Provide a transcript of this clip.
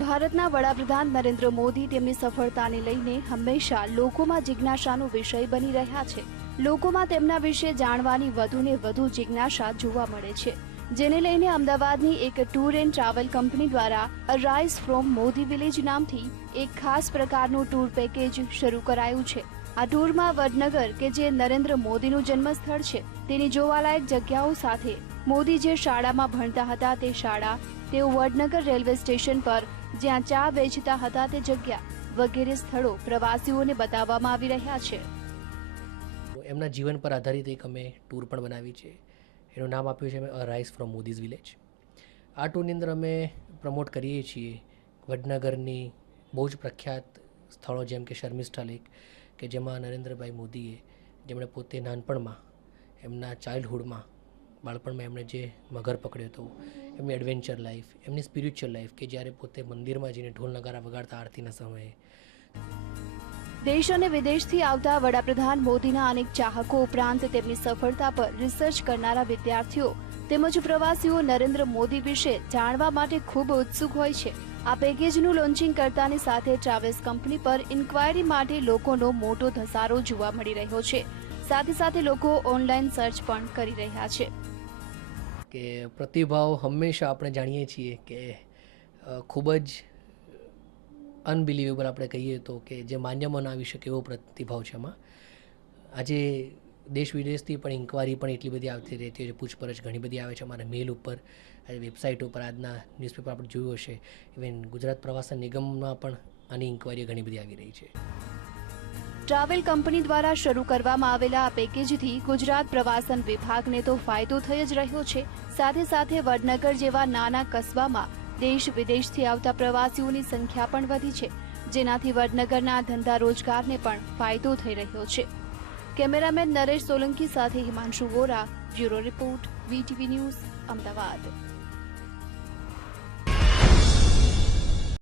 ભારતના વડાપ્રધાન નરેન્દ્ર મોદી તેમની સફળતાને લઈને હંમેશા લોકોમાં જિજ્ઞાસાનો વિષય બની રહ્યા છે. લોકોમાં તેમના વિશે જાણવાની વધુને વધુ જિજ્ઞાસા જોવા મળે છે. જેને લઈને અમદાવાદની એક ટૂર એન્ડ ટ્રાવેલ કંપની દ્વારા રાઇઝ ફ્રોમ મોદી વિલેજ નામથી એક ખાસ પ્રકારનું ટૂર પેકેજ શરૂ કરાયું છે. આ ટૂરમાં વડનગર કે જે નરેન્દ્ર મોદીનું જન્મસ્થળ છે, તેની જોવાલાયક જગ્યાઓ સાથે મોદી જે શાળામાં ભણતા હતા તે શાળા, તેઓ વડનગર રેલવે સ્ટેશન પર જ્યાં ચા વેચતા હતા તે જગ્યા વગેરે સ્થળો પ્રવાસીઓને બતાવવામાં આવી રહ્યા છે. એમના જીવન પર આધારિત એક અમે ટૂર પણ બનાવી છે. એનું નામ આપ્યું છે અમે a rise from Modi's village. આ ટૂરની અંદર અમે પ્રમોટ કરીએ છીએ વડનગરની બહુ જ પ્રખ્યાત સ્થળો જેમ કે શર્મિષ્ઠા લેક કે જેમાં નરેન્દ્રભાઈ મોદીએ જેમણે પોતે નાનપણમાં એમના ચાઇલ્ડહુડમાં બાળપણમાં એમણે જે મગર પકડ્યો હતો, એમની એડવેન્ચર લાઈફ એમની સ્પિરિચ્યુઅલ લાઈફ કે જ્યારે પોતે મંદિરમાં જઈને ઢોલ નગારા વગાડતા આરતીના સમયે. દેશ અને વિદેશથી આવતા વડાપ્રધાન મોદીના અનેક ચાહકો ઉપરાંત તેમની સફળતા પર રિસર્ચ કરનારા વિદ્યાર્થીઓ તેમજ પ્રવાસીઓ નરેન્દ્ર મોદી વિશે જાણવા માટે ખૂબ ઉત્સુક હોય છે. આ પેકેજનું લોન્ચિંગ કરતાની સાથે ટ્રાવેલ્સ કંપની પર ઇન્ક્વાયરી માટે લોકોનો મોટો ધસારો જોવા મળી રહ્યો છે. સાથે સાથે લોકો ઓનલાઈન સર્ચ પણ કરી રહ્યા છે. કે પ્રતિભાવ હંમેશા આપણે જાણીએ છીએ કે ખૂબ જ અનબિલિવેબલ આપણે કહીએ તો કે જે માન્યમાં આવી શકે એવો પ્રતિભાવ છે એમાં આજે દેશ વિદેશથી પણ ઇન્કવાયરી પણ એટલી બધી આવતી રહેતી હોય છે, પૂછપરછ ઘણી બધી આવે છે અમારા મેલ ઉપર વેબસાઇટ ઉપર, આજના ન્યૂઝપેપર આપણે જોયું હશે. ઇવન ગુજરાત પ્રવાસન નિગમમાં પણ આની ઇન્કવાયરી ઘણી બધી આવી રહી છે. ટ્રાવેલ કંપની દ્વારા શરૂ કરવામાં આવેલા આ પેકેજથી ગુજરાત પ્રવાસન વિભાગને તો ફાયદો થઈ જ રહ્યો છે. સાથે સાથે વડનગર જેવા નાના કસ્બામાં દેશ વિદેશથી આવતા પ્રવાસીઓની સંખ્યા પણ વધી છે, જેનાથી વડનગરના ધંધા રોજગારને પણ ફાયદો થઈ રહ્યો છે. કેમેરામેન નરેશ સોલંકી સાથે Himanshu Vora, bureau report, VTV news, Ahmedabad.